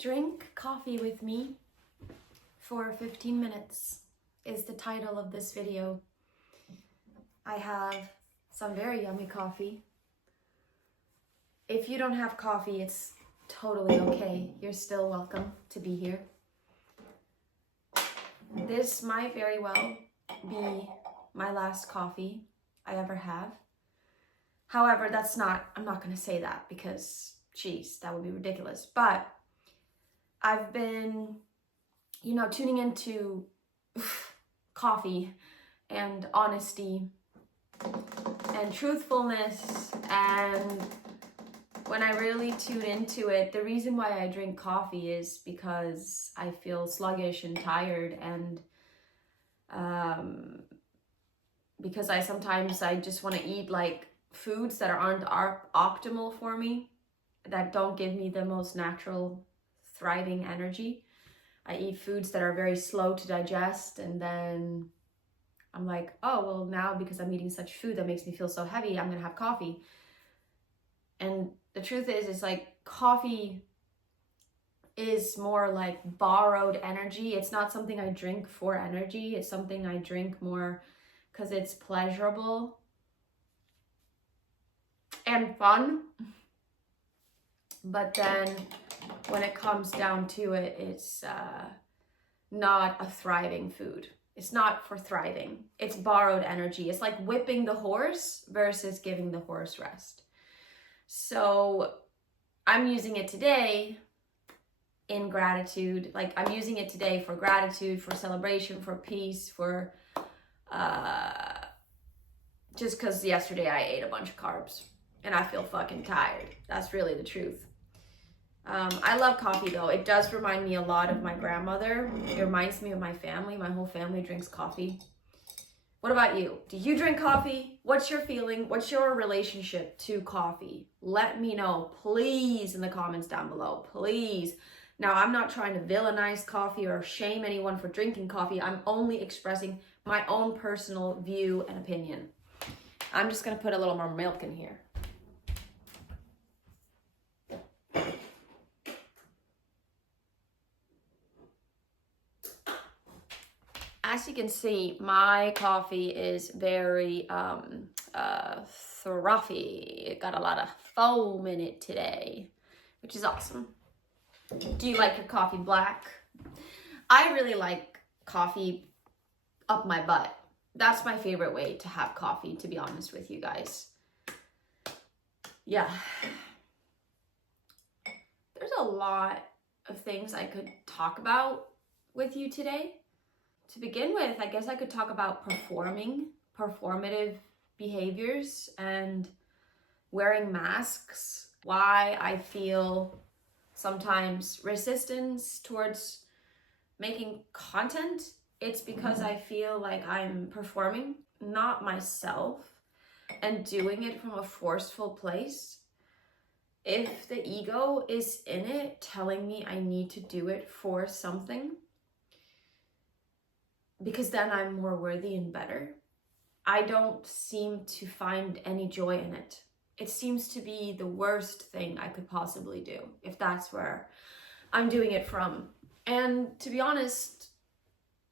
Drink coffee with me for 15 minutes is the title of this video. I have some very yummy coffee. If you don't have coffee, it's totally okay. You're still welcome to be here. This might very well be my last coffee I ever have. However, I'm not going to say that because, geez, that would be ridiculous. But I've been, tuning into coffee and honesty and truthfulness. And when I really tune into it, the reason why I drink coffee is because I feel sluggish and tired, and because I just want to eat like foods that aren't optimal for me, that don't give me the most natural thriving energy. I eat foods that are very slow to digest, and then I'm like, oh, well, now because I'm eating such food that makes me feel so heavy, I'm gonna have coffee. And the truth is, it's like coffee is more like borrowed energy. It's not something I drink for energy. It's something I drink more because it's pleasurable and fun. But then when it comes down to it, it's not a thriving food. It's not for thriving. It's borrowed energy. It's like whipping the horse versus giving the horse rest. So I'm using it today in gratitude. Like, I'm using it today for gratitude, for celebration, for peace, for just because yesterday I ate a bunch of carbs and I feel fucking tired. That's really the truth. I love coffee though. It does remind me a lot of my grandmother. It reminds me of my family. My whole family drinks coffee. What about you? Do you drink coffee? What's your feeling? What's your relationship to coffee? Let me know, please, in the comments down below, please. Now, I'm not trying to villainize coffee or shame anyone for drinking coffee. I'm only expressing my own personal view and opinion. I'm just gonna put a little more milk in here. As you can see, my coffee is very frothy. It got a lot of foam in it today, which is awesome. Do you like your coffee black? I really like coffee up my butt. That's my favorite way to have coffee, to be honest with you guys. Yeah. There's a lot of things I could talk about with you today. To begin with, I guess I could talk about performative behaviors and wearing masks, why I feel sometimes resistance towards making content. It's because I feel like I'm performing, not myself, and doing it from a forceful place. If the ego is in it, telling me I need to do it for something, because then I'm more worthy and better, I don't seem to find any joy in it. It seems to be the worst thing I could possibly do, if that's where I'm doing it from. And to be honest,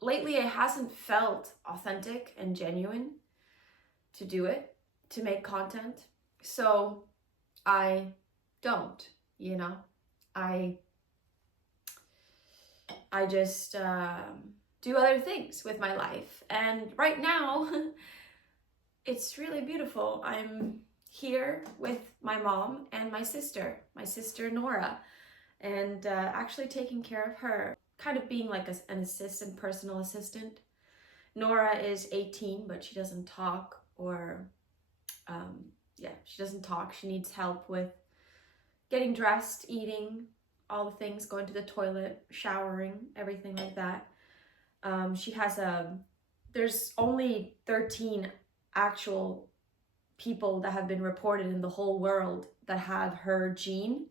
lately it hasn't felt authentic and genuine to do it, to make content. So I don't, I just do other things with my life. And right now, it's really beautiful. I'm here with my mom and my sister Nora, and actually taking care of her, kind of being like an assistant, personal assistant. Nora is 18, but she doesn't talk, or she doesn't talk. She needs help with getting dressed, eating, all the things, going to the toilet, showering, everything like that. There's only 13 actual people that have been reported in the whole world that have her gene.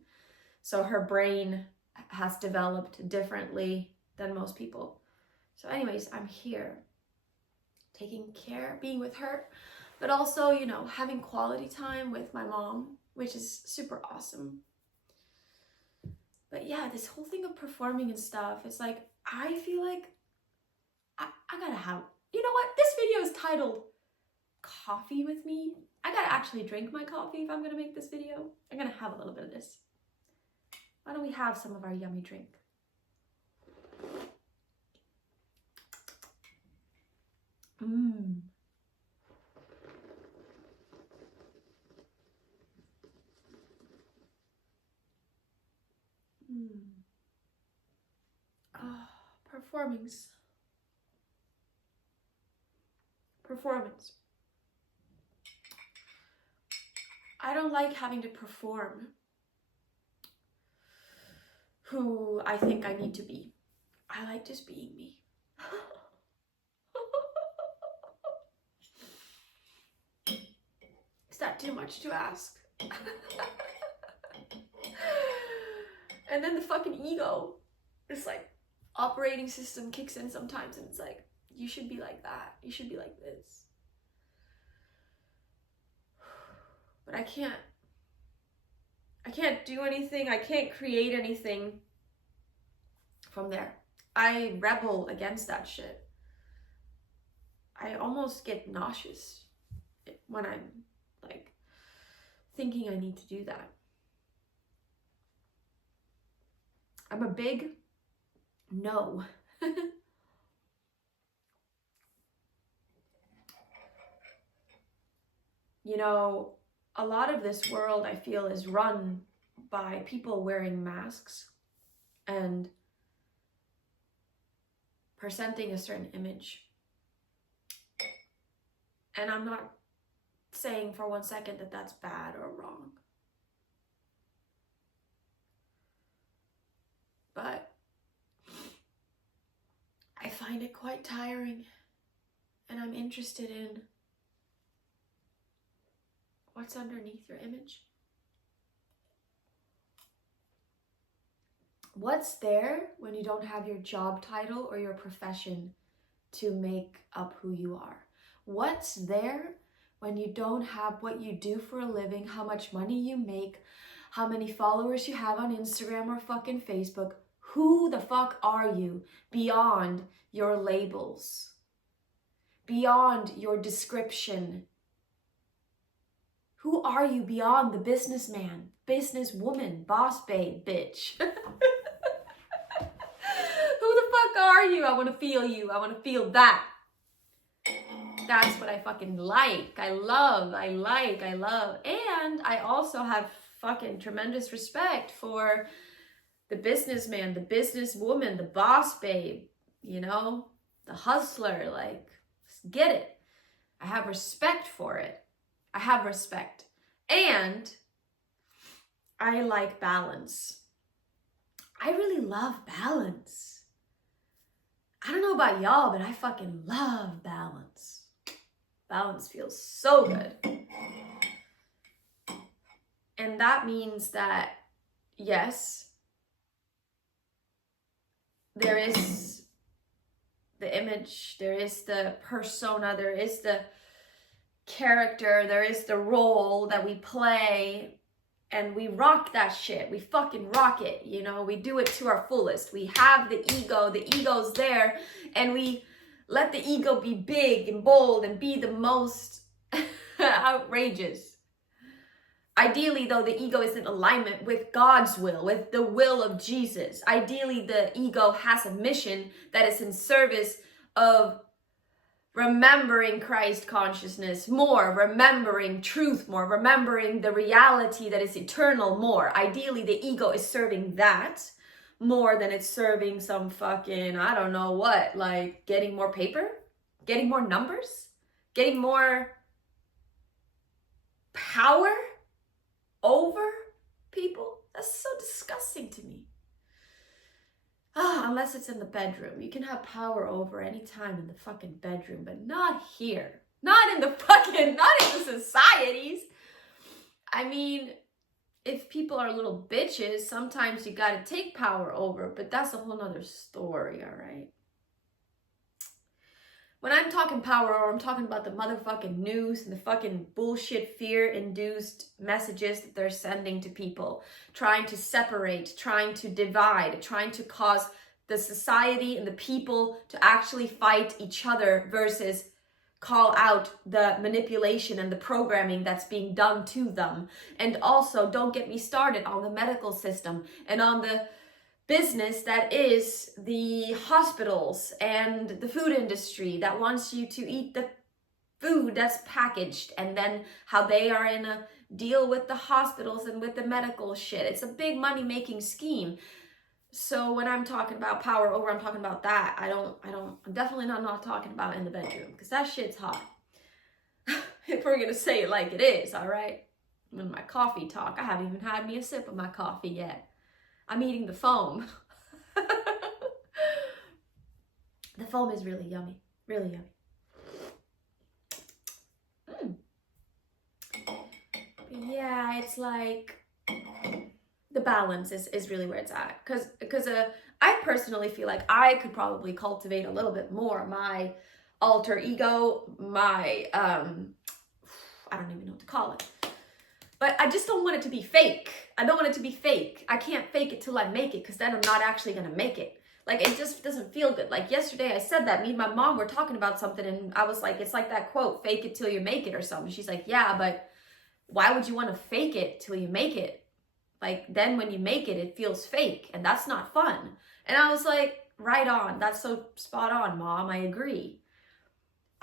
So her brain has developed differently than most people. So anyways, I'm here taking care, being with her, but also, having quality time with my mom, which is super awesome. But yeah, this whole thing of performing and stuff, it's like, I feel like I gotta have, you know what? This video is titled Coffee with Me. I gotta actually drink my coffee if I'm gonna make this video. I'm gonna have a little bit of this. Why don't we have some of our yummy drink? Mmm. Oh, performance. I don't like having to perform who I think I need to be. I like just being me. Is that too much to ask? And then the fucking ego, this like operating system kicks in sometimes, and it's like, you should be like that. You should be like this. But I can't do anything. I can't create anything from there. I rebel against that shit. I almost get nauseous when I'm like thinking I need to do that. I'm a big no. You know, a lot of this world, I feel, is run by people wearing masks and presenting a certain image. And I'm not saying for 1 second that that's bad or wrong. But I find it quite tiring, and I'm interested in what's underneath your image. What's there when you don't have your job title or your profession to make up who you are? What's there when you don't have what you do for a living, how much money you make, how many followers you have on Instagram or fucking Facebook? Who the fuck are you beyond your labels? Beyond your description? Who are you beyond the businessman, businesswoman, boss babe, bitch? Who the fuck are you? I want to feel you. I want to feel that. That's what I fucking like. I love. And I also have fucking tremendous respect for the businessman, the businesswoman, the boss babe, you know, the hustler. Like, get it. I have respect for it. I have respect. And I like balance. I really love balance. I don't know about y'all, but I fucking love balance. Balance feels so good. And that means that, yes, there is the image, there is the persona, there is the character, there is the role that we play, and we rock that shit. We fucking rock it, you know? We do it to our fullest. We have the ego's there, and we let the ego be big and bold and be the most outrageous. Ideally, though, the ego is in alignment with God's will, with the will of Jesus. Ideally, the ego has a mission that is in service of remembering Christ consciousness more, remembering truth more, remembering the reality that is eternal more. Ideally, the ego is serving that more than it's serving some fucking, I don't know what, like getting more paper, getting more numbers, getting more power over people. That's so disgusting to me. Unless it's in the bedroom. You can have power over any time in the fucking bedroom, but not here. Not in the societies. I mean, if people are little bitches, sometimes you gotta take power over, but that's a whole nother story, all right? When I'm talking power over, I'm talking about the motherfucking news and the fucking bullshit fear-induced messages that they're sending to people, trying to separate, trying to divide, trying to cause the society and the people to actually fight each other versus call out the manipulation and the programming that's being done to them. And also, don't get me started on the medical system and on the business that is the hospitals and the food industry that wants you to eat the food that's packaged, and then how they are in a deal with the hospitals and with the medical shit. It's a big money-making scheme. So when I'm talking about power over, I'm talking about that. I'm definitely not talking about in the bedroom, because that shit's hot. If we're gonna say it like it is, all right? When my coffee talk, I haven't even had me a sip of my coffee yet. I'm eating the foam. The foam is really yummy. Really yummy. Yeah, it's like the balance is really where it's at. Because I personally feel like I could probably cultivate a little bit more my alter ego, my, I don't even know what to call it. But I just don't want it to be fake. I don't want it to be fake. I can't fake it till I make it, because then I'm not actually going to make it. Like, it just doesn't feel good. Like, yesterday I said that. Me and my mom were talking about something, and I was like, it's like that quote, fake it till you make it or something. She's like, yeah, but why would you want to fake it till you make it? Like, then when you make it, it feels fake, and that's not fun. And I was like, right on. That's so spot on, Mom. I agree.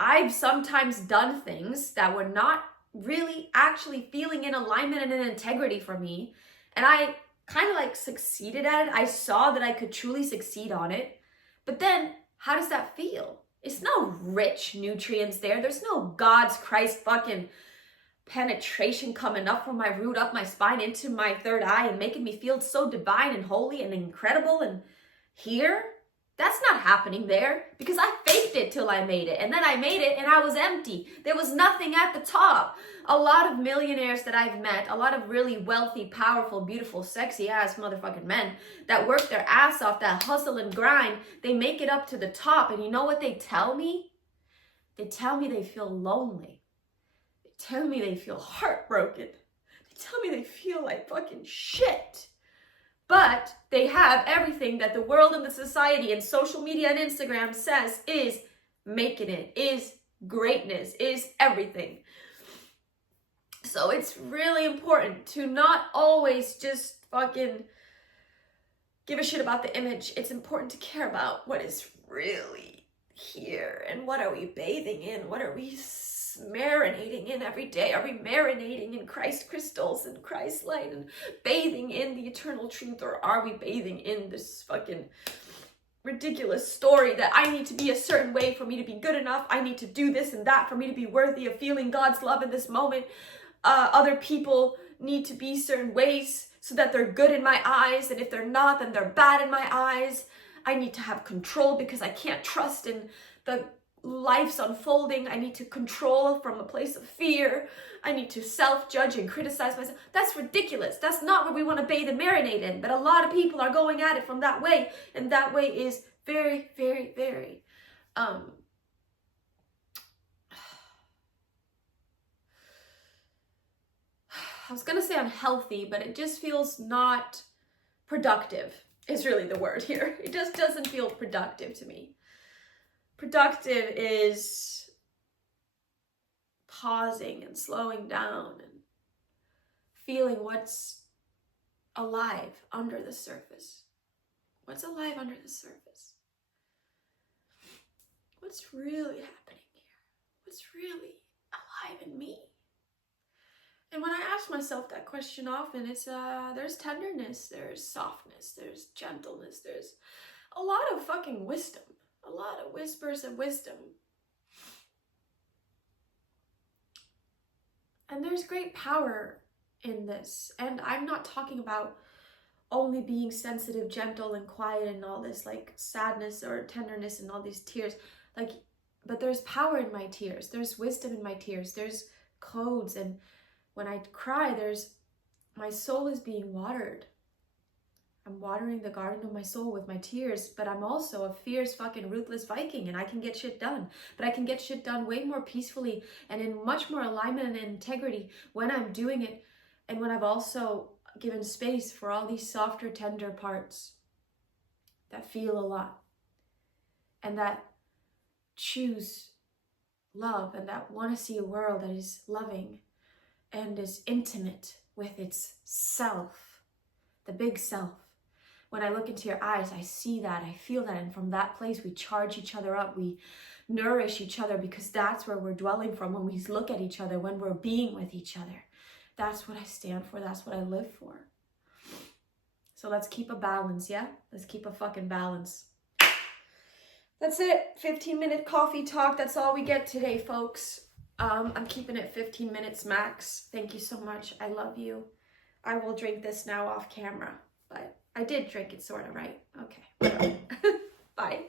I've sometimes done things that were not really actually feeling in alignment and in integrity for me, and I kind of like succeeded at it. I saw that I could truly succeed on it, but then how does that feel? It's no rich nutrients there. There's no God's Christ fucking penetration coming up from my root, up my spine, into my third eye, and making me feel so divine and holy and incredible. And here, that's not happening there, because I faked it till I made it. And then I made it and I was empty. There was nothing at the top. A lot of millionaires that I've met, a lot of really wealthy, powerful, beautiful, sexy ass motherfucking men that work their ass off, that hustle and grind, they make it up to the top. And you know what they tell me? They tell me they feel lonely. They tell me they feel heartbroken. They tell me they feel like fucking shit. But they have everything that the world and the society and social media and Instagram says is making it, is greatness, is everything. So it's really important to not always just fucking give a shit about the image. It's important to care about what is really here, and what are we bathing in? What are we marinating in every day? Are we marinating in Christ crystals and Christ light and bathing in the eternal truth? Or are we bathing in this fucking ridiculous story that I need to be a certain way for me to be good enough? I need to do this and that for me to be worthy of feeling God's love in this moment. Other people need to be certain ways so that they're good in my eyes, and if they're not, then they're bad in my eyes. I need to have control because I can't trust in the life's unfolding. I need to control from a place of fear. I need to self-judge and criticize myself. That's ridiculous. That's not what we want to bathe and marinate in. But a lot of people are going at it from that way. And that way is very, very, very I was going to say unhealthy, but it just feels not productive is really the word here. It just doesn't feel productive to me. Productive is pausing and slowing down and feeling what's alive under the surface. What's alive under the surface? What's really happening here? What's really alive in me? And when I ask myself that question often, it's there's tenderness, there's softness, there's gentleness, there's a lot of fucking wisdom. A lot of whispers of wisdom. And there's great power in this. And I'm not talking about only being sensitive, gentle, and quiet and all this like sadness or tenderness and all these tears. Like, but there's power in my tears. There's wisdom in my tears. There's codes. And when I cry, my soul is being watered. I'm watering the garden of my soul with my tears, but I'm also a fierce fucking ruthless Viking, and I can get shit done. But I can get shit done way more peacefully and in much more alignment and integrity when I'm doing it, and when I've also given space for all these softer, tender parts that feel a lot and that choose love and that want to see a world that is loving and is intimate with its self, the big self. When I look into your eyes, I see that, I feel that, and from that place we charge each other up, we nourish each other, because that's where we're dwelling from when we look at each other, when we're being with each other. That's what I stand for, that's what I live for. So let's keep a balance, yeah? Let's keep a fucking balance. That's it, 15-minute coffee talk. That's all we get today, folks. I'm keeping it 15 minutes max. Thank you so much. I love you. I will drink this now off camera, but I did drink it sort of, right? Okay, whatever. Bye.